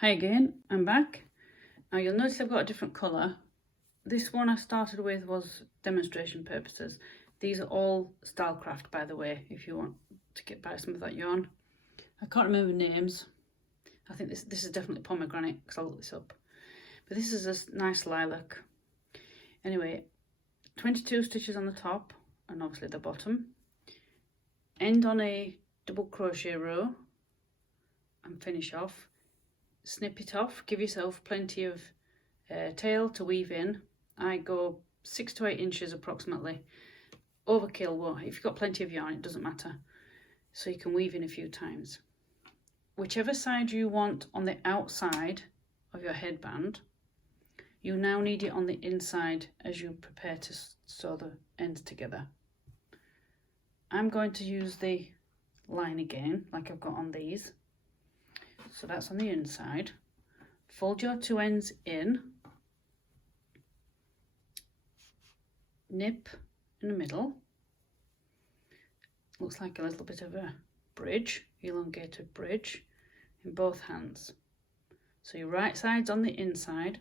Hi again, I'm back. Now you'll notice I've got a different colour. This one I started with was demonstration purposes. These are all Stylecraft, by the way, if you want to buy some of that yarn. I can't remember names. I think this is definitely pomegranate because I'll look this up. But this is a nice lilac. Anyway, 22 stitches on the top and obviously the bottom. End on a double crochet row and finish off. Snip it off, give yourself plenty of tail to weave in. I go 6 to 8 inches approximately. Overkill, well, if you've got plenty of yarn, it doesn't matter. So you can weave in a few times. Whichever side you want on the outside of your headband, you now need it on the inside as you prepare to sew the ends together. I'm going to use the line again, like I've got on these. So that's on the inside. Fold your two ends in, nip in the middle. Looks like a little bit of a bridge, elongated bridge in both hands. So your right side's on the inside.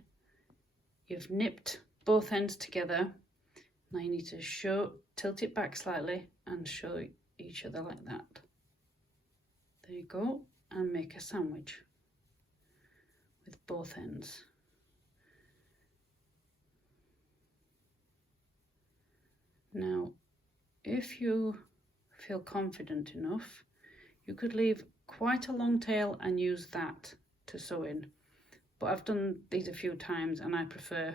You've nipped both ends together. Now you need to tilt it back slightly and show each other like that. There you go. And make a sandwich with both ends. Now, if you feel confident enough, you could leave quite a long tail and use that to sew in. But I've done these a few times and I prefer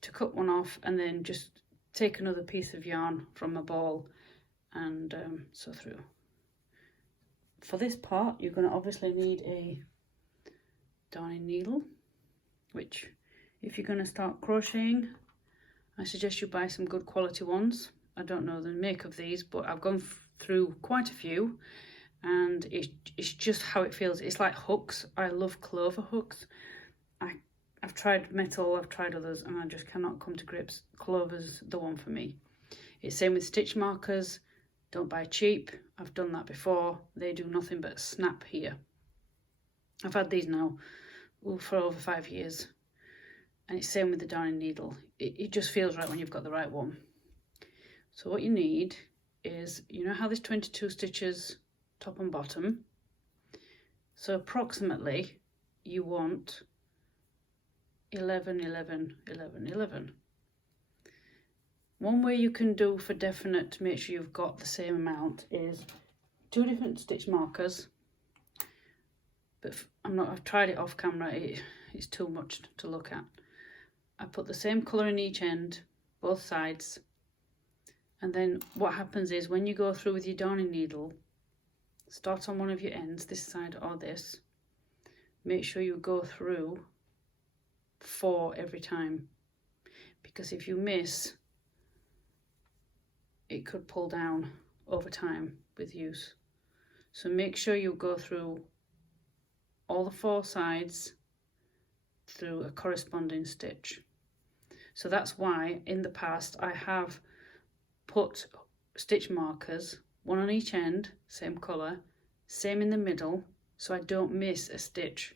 to cut one off and then just take another piece of yarn from a ball and sew through. For this part, you're going to obviously need a darning needle, which if you're going to start crocheting, I suggest you buy some good quality ones. I don't know the make of these, but I've gone through quite a few and it's just how it feels. It's like hooks. I love clover hooks. I've tried metal, I've tried others, and I just cannot come to grips. Clover's the one for me. It's same with stitch markers. Don't buy cheap. I've done that before. They do nothing but snap here. I've had these now for over 5 years. And it's same with the darning needle. It just feels right when you've got the right one. So what you need is, you know how there's 22 stitches top and bottom? So approximately you want 11, 11, 11, 11. One way you can do for definite to make sure you've got the same amount is 2 different stitch markers. But I've tried it off camera, it's too much to look at. I put the same colour in each end, both sides. And then what happens is when you go through with your darning needle, start on one of your ends, this side or this. Make sure you go through 4 every time. Because if you miss, it could pull down over time with use. So make sure you go through all the 4 sides through a corresponding stitch. So that's why in the past I have put stitch markers, 1 on each end, same colour, same in the middle, so I don't miss a stitch.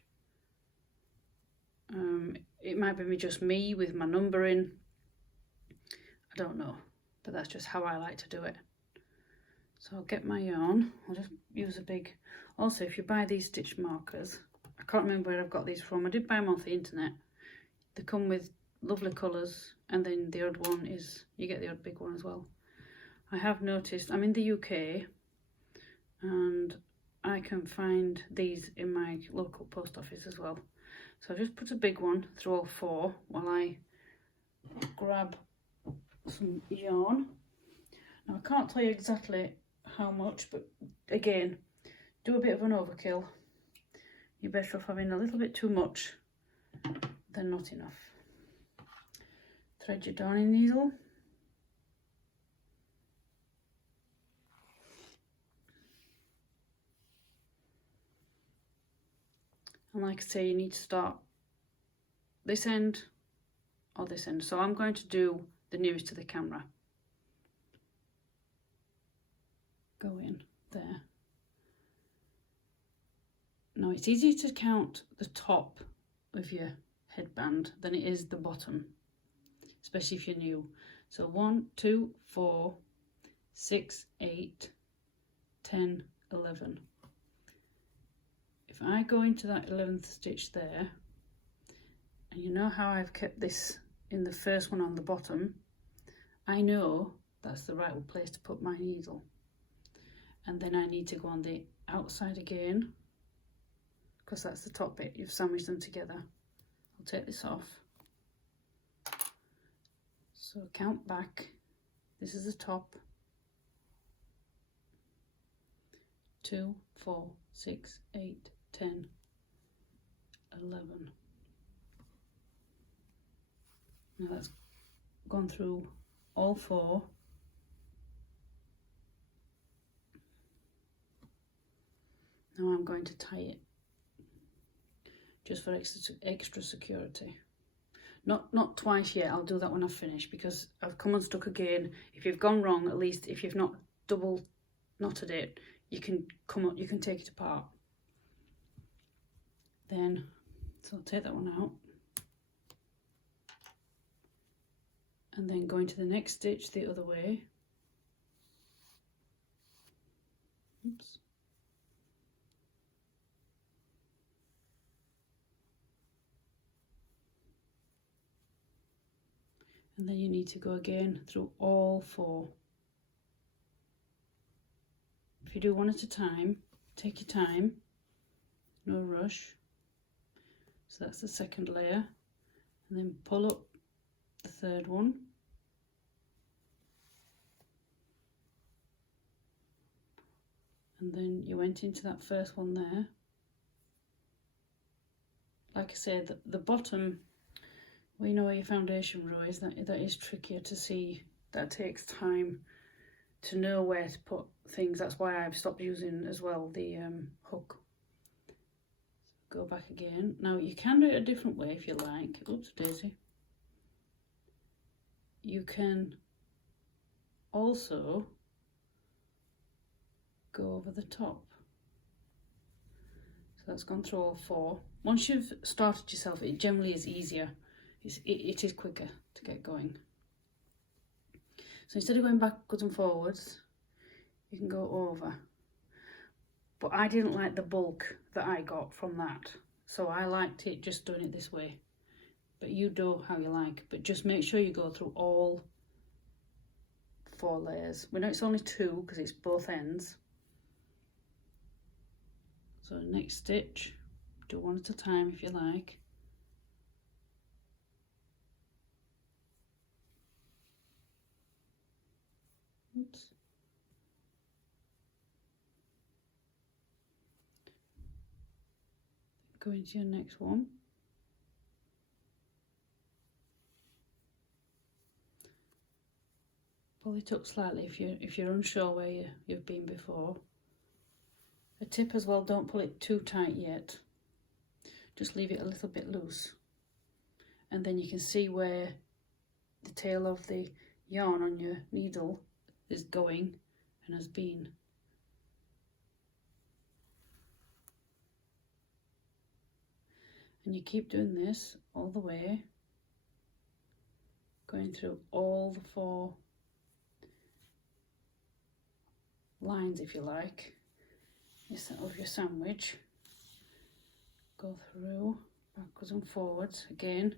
It might be just me with my numbering, I don't know. But that's just how I like to do it. So I'll get my yarn. I'll just use a big... Also, if you buy these stitch markers, I can't remember where I've got these from. I did buy them off the internet. They come with lovely colours, and then the odd one is... You get the odd big one as well. I have noticed... I'm in the UK, and I can find these in my local post office as well. So I've just put a big one through all 4 while I grab some yarn. Now I can't tell you exactly how much, but again, do a bit of an overkill. You're better off having a little bit too much than not enough. Thread your darning needle. And like I say, you need to start this end or this end. So I'm going to do the nearest to the camera. Go in there. Now it's easier to count the top of your headband than it is the bottom, especially if you're new. So 1, 2, 4, 6, 8, 10, 11. If I go into that 11th stitch there, and you know how I've kept this in the first one on the bottom, I know that's the right place to put my needle. And then I need to go on the outside again, because that's the top bit. You've sandwiched them together. I'll take this off. So count back. This is the top. 2, 4, 6, 8, 10, 11. Now that's gone through all 4. Now I'm going to tie it, just for extra security. Not twice yet, I'll do that when I've finished, because I've come unstuck again. If you've gone wrong, at least if you've not double knotted it, you can come up, you can take it apart. Then, so I'll take that one out. And then go into the next stitch the other way. Oops. And then you need to go again through all 4. If you do one at a time, take your time, no rush. So that's the second layer, and then pull up the third one. And then you went into that first one there. Like I said, the bottom, well, you know where your foundation row is, that is trickier to see. That takes time to know where to put things. That's why I've stopped using as well the hook. So go back again. Now you can do it a different way if you like. Oops, daisy. You can also go over the top. So that's gone through all 4. Once you've started yourself, it generally is easier. It is quicker to get going. So instead of going backwards and forwards, you can go over. But I didn't like the bulk that I got from that, so I liked it just doing it this way. But you do how you like, but just make sure you go through all 4 layers. We know it's only 2 because it's both ends. So next stitch, do one at a time if you like. Oops. Go into your next one. Pull it up slightly if you're unsure where you've been before. A tip as well, don't pull it too tight yet. Just leave it a little bit loose. And then you can see where the tail of the yarn on your needle is going and has been. And you keep doing this all the way, going through all the 4 lines if you like of your sandwich. Go through backwards and forwards again.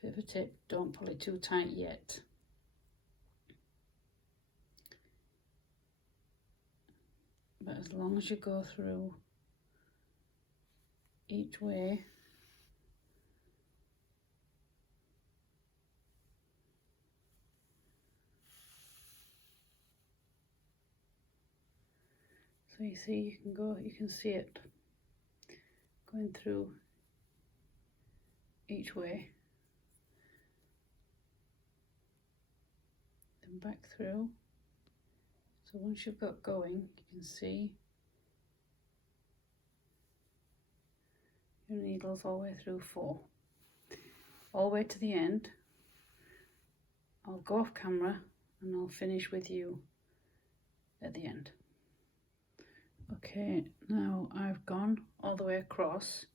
Bit of a tip, don't pull it too tight yet. But as long as you go through each way, so you see, you can see it going through each way, then back through. So once you've got going, you can see your needles all the way through 4, all the way to the end. I'll go off camera and I'll finish with you at the end. Okay, now I've gone all the way across.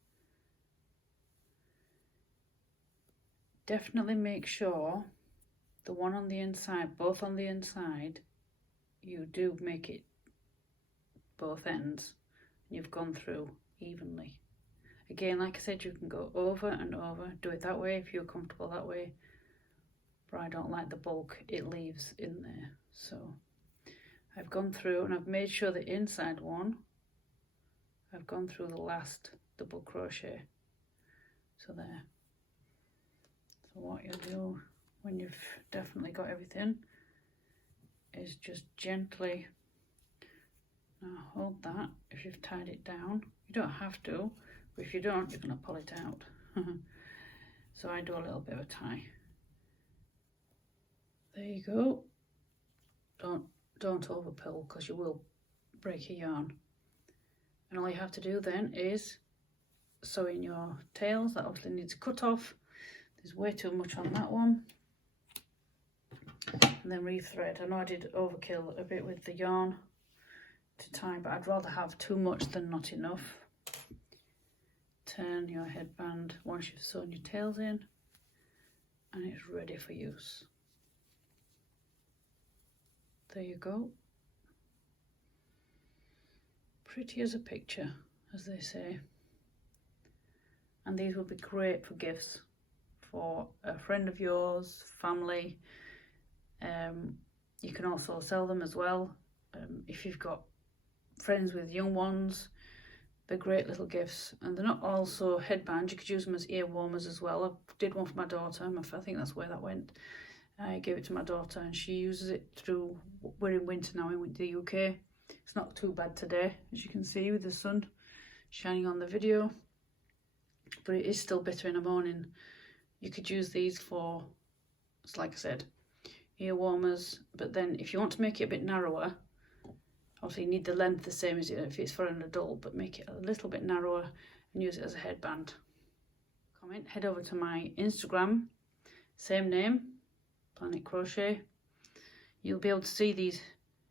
Definitely make sure the one on the inside, both on the inside, you do make it both ends. You've gone through evenly. Again, like I said, you can go over and over. Do it that way if you're comfortable that way. But I don't like the bulk it leaves in there. So I've gone through and I've made sure the inside one, I've gone through the last double crochet. So there. So what you'll do when you've definitely got everything is just gently, now hold that if you've tied it down. You don't have to, but if you don't, you're going to pull it out. So I do a little bit of a tie. There you go. Don't overpull because you will break your yarn. And all you have to do then is sew in your tails. That obviously needs a cut off. There's way too much on that one. And then re-thread. I know I did overkill a bit with the yarn to tie, but I'd rather have too much than not enough. Turn your headband once you've sewn your tails in and it's ready for use. There you go. Pretty as a picture, as they say. And these would be great for gifts for a friend of yours, family. You can also sell them as well. If you've got friends with young ones, they're great little gifts. And they're not also headbands. You could use them as ear warmers as well. I did one for my daughter. I think that's where that went. I gave it to my daughter and she uses it through, we're in winter now in the UK. It's not too bad today, as you can see with the sun shining on the video. But it is still bitter in the morning. You could use these for, like I said, ear warmers. But then if you want to make it a bit narrower, obviously you need the length the same as if it's for an adult, but make it a little bit narrower and use it as a headband. Comment, head over to my Instagram, same name, Planet Crochet. You'll be able to see these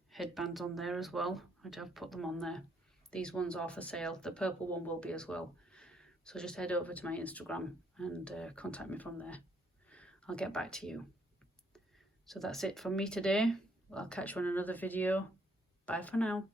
headbands on there as well. I've put them on there. These ones are for sale. The purple one will be as well. So just head over to my Instagram and contact me from there. I'll get back to you. So that's it from me today. I'll catch you on another video. Bye for now.